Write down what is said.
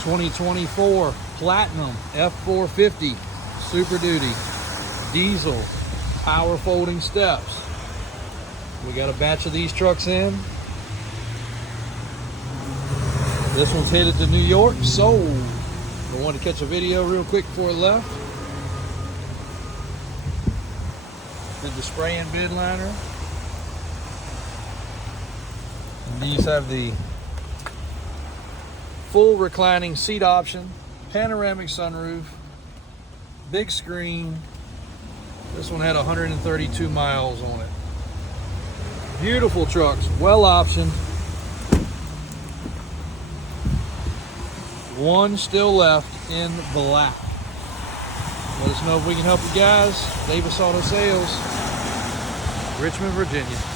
2024 Platinum F450 Super Duty diesel power folding steps. We got a batch of these trucks in. This one's headed to New York, sold. I wanted to catch a video real quick before it left. Did the spray and bid liner. And these have the full reclining seat option, panoramic sunroof, big screen. This one had 132 miles on it. Beautiful trucks, well optioned. One still left in black. Let us know if we can help you guys. Davis Auto Sales, Richmond, Virginia.